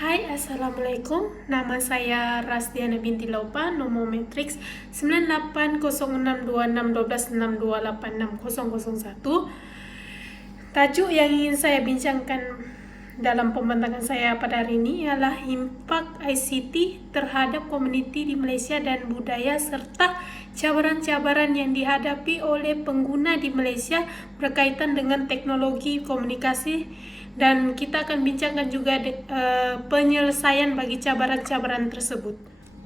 Hai, Assalamualaikum. Nama saya Rasdiana binti Laupa, nomor matriks 9806261262866001. Tajuk yang ingin saya bincangkan dalam pembentangan saya pada hari ini ialah impak ICT terhadap komuniti di Malaysia dan budaya serta cabaran-cabaran yang dihadapi oleh pengguna di Malaysia berkaitan dengan teknologi komunikasi, dan kita akan bincangkan juga penyelesaian bagi cabaran-cabaran tersebut.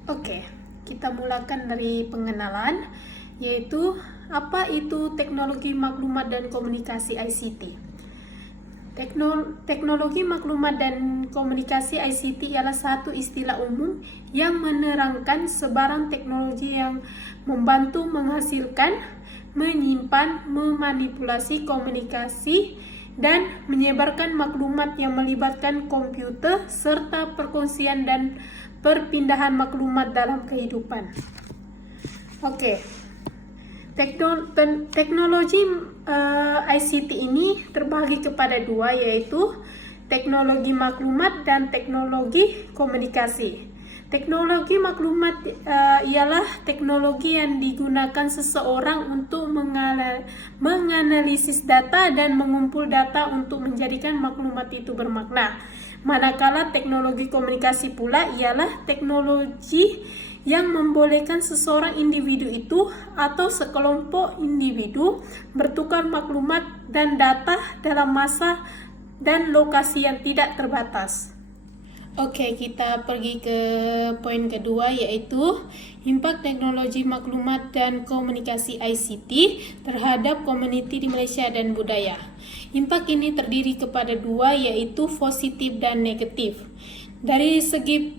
Oke, kita mulakan dari pengenalan, yaitu apa itu teknologi maklumat dan komunikasi ICT. Teknologi maklumat dan komunikasi ICT ialah satu istilah umum yang menerangkan sebarang teknologi yang membantu menghasilkan, menyimpan, memanipulasi komunikasi, dan menyebarkan maklumat yang melibatkan komputer serta perkongsian dan perpindahan maklumat dalam kehidupan. Oke. Teknologi ICT ini terbagi kepada dua, yaitu teknologi maklumat dan teknologi komunikasi. Teknologi maklumat ialah teknologi yang digunakan seseorang untuk menganalisis data dan mengumpul data untuk menjadikan maklumat itu bermakna. Manakala teknologi komunikasi pula ialah teknologi yang membolehkan seseorang individu itu atau sekelompok individu bertukar maklumat dan data dalam masa dan lokasi yang tidak terbatas. Oke, kita pergi ke poin kedua, yaitu impak teknologi maklumat dan komunikasi ICT terhadap komuniti di Malaysia dan budaya. Impak ini terdiri kepada dua, yaitu positif dan negatif. Dari segi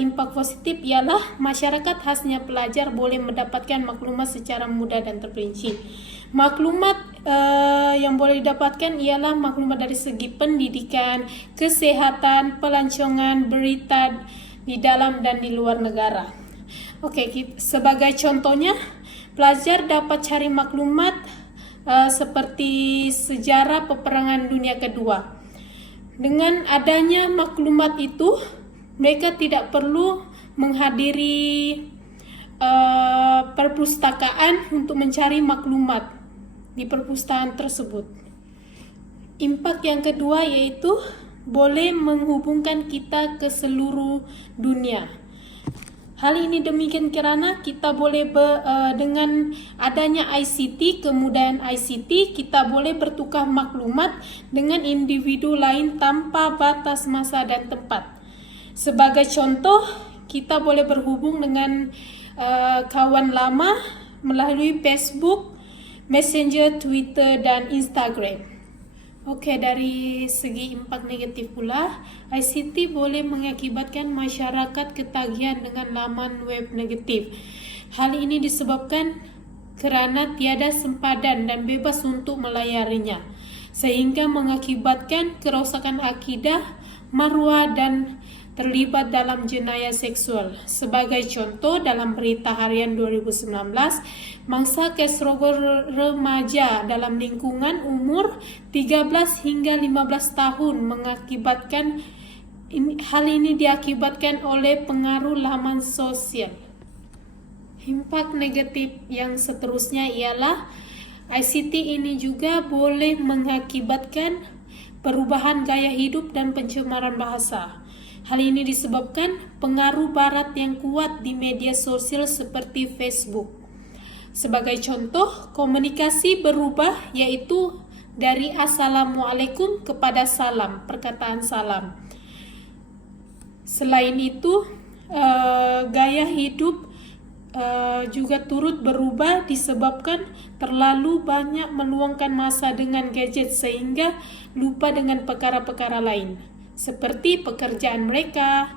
impak positif ialah masyarakat khasnya pelajar boleh mendapatkan maklumat secara mudah dan terperinci. Maklumat yang boleh didapatkan ialah maklumat dari segi pendidikan, kesehatan, pelancongan, berita di dalam dan di luar negara. Oke, sebagai contohnya, pelajar dapat cari maklumat seperti sejarah peperangan dunia kedua. Dengan adanya maklumat itu, mereka tidak perlu menghadiri perpustakaan untuk mencari maklumat di perpustakaan tersebut. Impak yang kedua yaitu boleh menghubungkan kita ke seluruh dunia. Hal ini demikian kerana kita boleh dengan adanya ICT, kemudahan ICT, kita boleh bertukar maklumat dengan individu lain tanpa batas masa dan tempat. Sebagai contoh, kita boleh berhubung dengan kawan lama melalui Facebook, Messenger, Twitter, dan Instagram. Oke, dari segi impak negatif pula, ICT boleh mengakibatkan masyarakat ketagihan dengan laman web negatif. Hal ini disebabkan kerana tiada sempadan dan bebas untuk melayarinya, sehingga mengakibatkan kerosakan akidah, maruah, dan terlibat dalam jenayah seksual. Sebagai contoh, dalam berita harian 2019, mangsa kes rogol remaja dalam lingkungan umur 13 hingga 15 tahun hal ini diakibatkan oleh pengaruh laman sosial. Impak negatif yang seterusnya ialah ICT ini juga boleh mengakibatkan perubahan gaya hidup dan pencemaran bahasa. Hal ini disebabkan pengaruh barat yang kuat di media sosial seperti Facebook. Sebagai contoh, komunikasi berubah, yaitu dari Assalamualaikum kepada salam, perkataan salam. Selain itu, gaya hidup juga turut berubah disebabkan terlalu banyak meluangkan masa dengan gadget sehingga lupa dengan perkara-perkara lain, seperti pekerjaan mereka.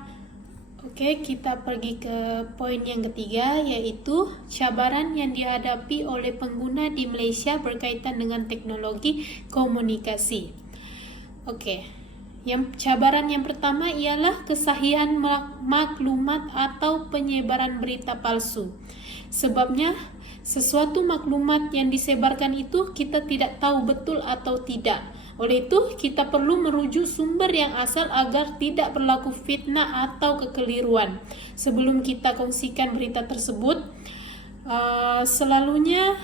Oke, kita pergi ke poin yang ketiga, yaitu cabaran yang dihadapi oleh pengguna di Malaysia berkaitan dengan teknologi komunikasi. Oke, cabaran yang pertama ialah kesahihan maklumat atau penyebaran berita palsu. Sebabnya, sesuatu maklumat yang disebarkan itu kita tidak tahu betul atau tidak. Oleh itu, kita perlu merujuk sumber yang asal agar tidak berlaku fitnah atau kekeliruan. Sebelum kita kongsikan berita tersebut, selalunya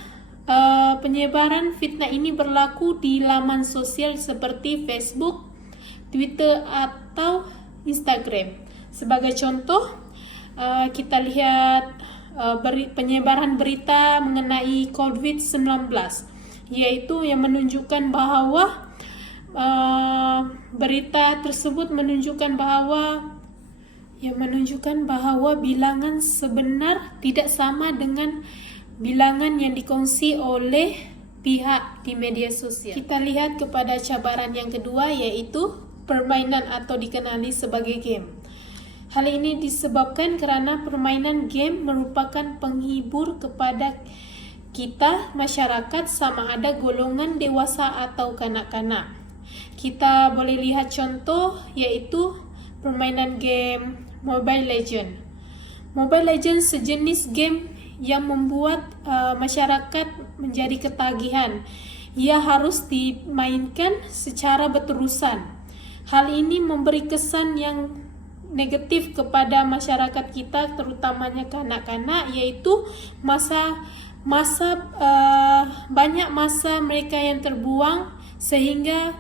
penyebaran fitnah ini berlaku di laman sosial seperti Facebook, Twitter, atau Instagram. Sebagai contoh, kita lihat penyebaran berita mengenai COVID-19, yaitu yang menunjukkan bahwa berita tersebut menunjukkan bahwa bilangan sebenar tidak sama dengan bilangan yang dikongsi oleh pihak di media sosial. Kita lihat kepada cabaran yang kedua, yaitu permainan atau dikenali sebagai game. Hal ini disebabkan karena permainan game merupakan penghibur kepada kita, masyarakat, sama ada golongan dewasa atau kanak-kanak. Kita boleh lihat contoh, yaitu permainan game Mobile Legends. Mobile Legends sejenis game yang membuat masyarakat menjadi ketagihan. Ia harus dimainkan secara berterusan. Hal ini memberi kesan yang negatif kepada masyarakat kita, terutamanya kanak-kanak, yaitu banyak masa mereka yang terbuang sehingga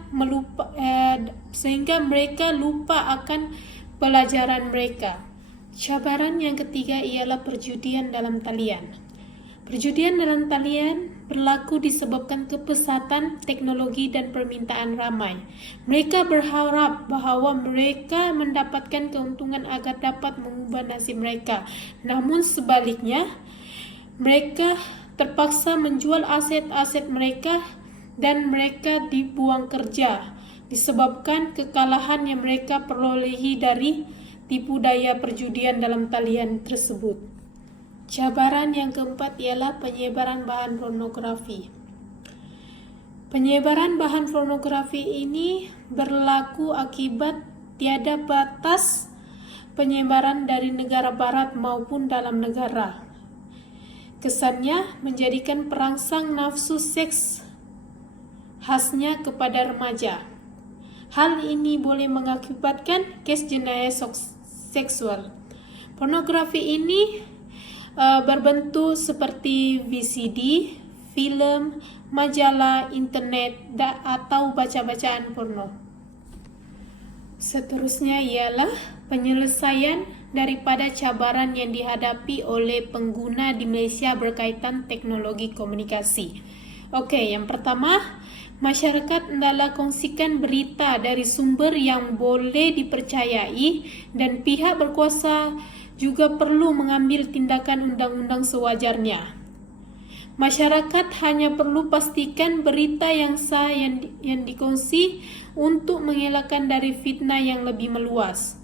mereka lupa akan pelajaran mereka. Cabaran yang ketiga ialah perjudian dalam talian. Perjudian dalam talian berlaku disebabkan kepesatan teknologi dan permintaan ramai. Mereka berharap bahwa mereka mendapatkan keuntungan agar dapat mengubah nasib mereka. Namun sebaliknya, mereka terpaksa menjual aset-aset mereka dan mereka dibuang kerja disebabkan kekalahan yang mereka perolehi dari tipu daya perjudian dalam talian tersebut. Cabaran yang keempat ialah penyebaran bahan pornografi. Penyebaran bahan pornografi ini berlaku akibat tiada batas penyebaran dari negara barat maupun dalam negara. Kesannya menjadikan perangsang nafsu seks khasnya kepada remaja. Hal ini boleh mengakibatkan kes jenayah seksual. Pornografi ini berbentuk seperti VCD, film, majalah, internet, atau baca-bacaan porno. Seterusnya ialah penyelesaian daripada cabaran yang dihadapi oleh pengguna di Malaysia berkaitan teknologi komunikasi. Okey, yang pertama, masyarakat hendaklah kongsikan berita dari sumber yang boleh dipercayai dan pihak berkuasa juga perlu mengambil tindakan undang-undang sewajarnya. Masyarakat hanya perlu pastikan berita yang sah yang dikongsi untuk mengelakkan dari fitnah yang lebih meluas.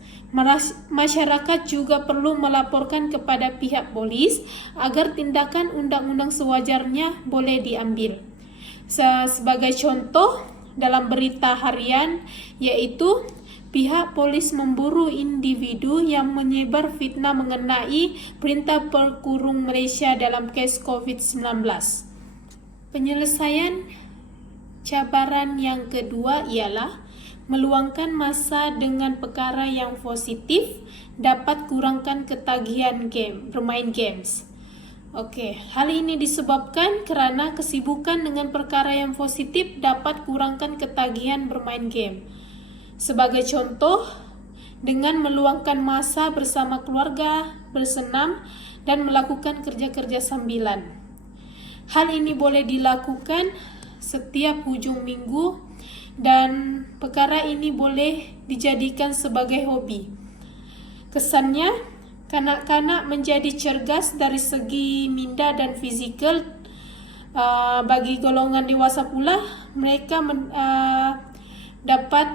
Masyarakat juga perlu melaporkan kepada pihak polis agar tindakan undang-undang sewajarnya boleh diambil. Sebagai contoh dalam berita harian, yaitu pihak polis memburu individu yang menyebar fitnah mengenai Perintah Perkurung Malaysia dalam kes COVID-19. Penyelesaian cabaran yang kedua ialah meluangkan masa dengan perkara yang positif dapat kurangkan ketagihan bermain games. Okey, hal ini disebabkan kerana kesibukan dengan perkara yang positif dapat kurangkan ketagihan bermain game. Sebagai contoh, dengan meluangkan masa bersama keluarga, bersenam dan melakukan kerja-kerja sambilan. Hal ini boleh dilakukan setiap hujung minggu dan perkara ini boleh dijadikan sebagai hobi. Kesannya, kanak-kanak menjadi cergas dari segi minda dan fizikal. Bagi golongan dewasa pula, mereka dapat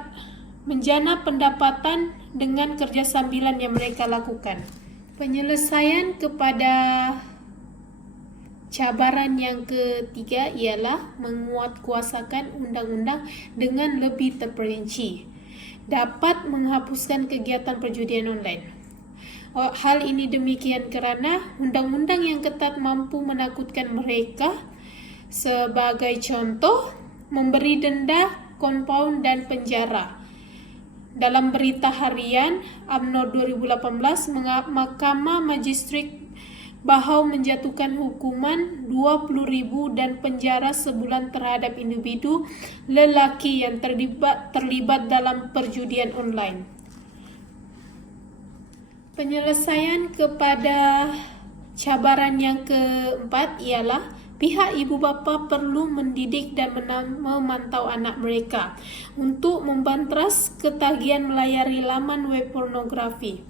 menjana pendapatan dengan kerja sambilan yang mereka lakukan. Penyelesaian kepada cabaran yang ketiga ialah menguatkuasakan undang-undang dengan lebih terperinci. Dapat menghapuskan kegiatan perjudian online. Hal ini demikian kerana undang-undang yang ketat mampu menakutkan mereka. Sebagai contoh, memberi denda konpaun, dan penjara. Dalam berita harian UMNO 2018, Mahkamah Magistrate Bahau menjatuhkan hukuman 20.000 dan penjara sebulan terhadap individu lelaki yang terlibat dalam perjudian online. Penyelesaian kepada cabaran yang keempat ialah pihak ibu bapa perlu mendidik dan memantau anak mereka untuk membanteras ketagihan melayari laman web pornografi.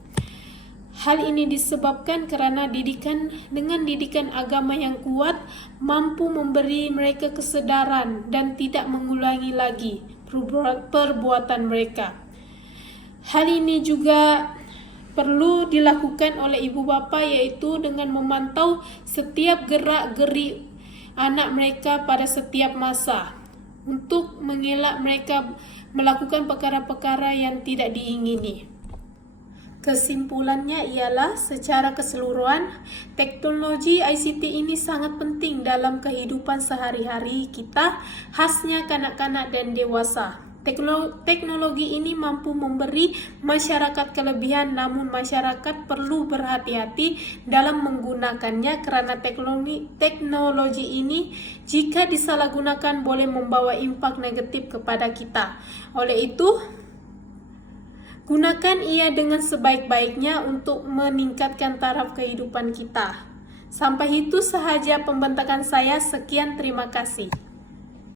Hal ini disebabkan karena dengan didikan agama yang kuat mampu memberi mereka kesedaran dan tidak mengulangi lagi perbuatan mereka. Hal ini juga perlu dilakukan oleh ibu bapa, yaitu dengan memantau setiap gerak-gerik anak mereka pada setiap masa untuk mengelak mereka melakukan perkara-perkara yang tidak diingini. Kesimpulannya ialah secara keseluruhan teknologi ICT ini sangat penting dalam kehidupan sehari-hari kita, khasnya kanak-kanak dan dewasa. Teknologi ini mampu memberi masyarakat kelebihan, namun masyarakat perlu berhati-hati dalam menggunakannya karena teknologi ini jika disalahgunakan boleh membawa impak negatif kepada kita. Oleh itu, gunakan ia dengan sebaik-baiknya untuk meningkatkan taraf kehidupan kita. Sampai itu sahaja pembentakan saya. Sekian, terima kasih.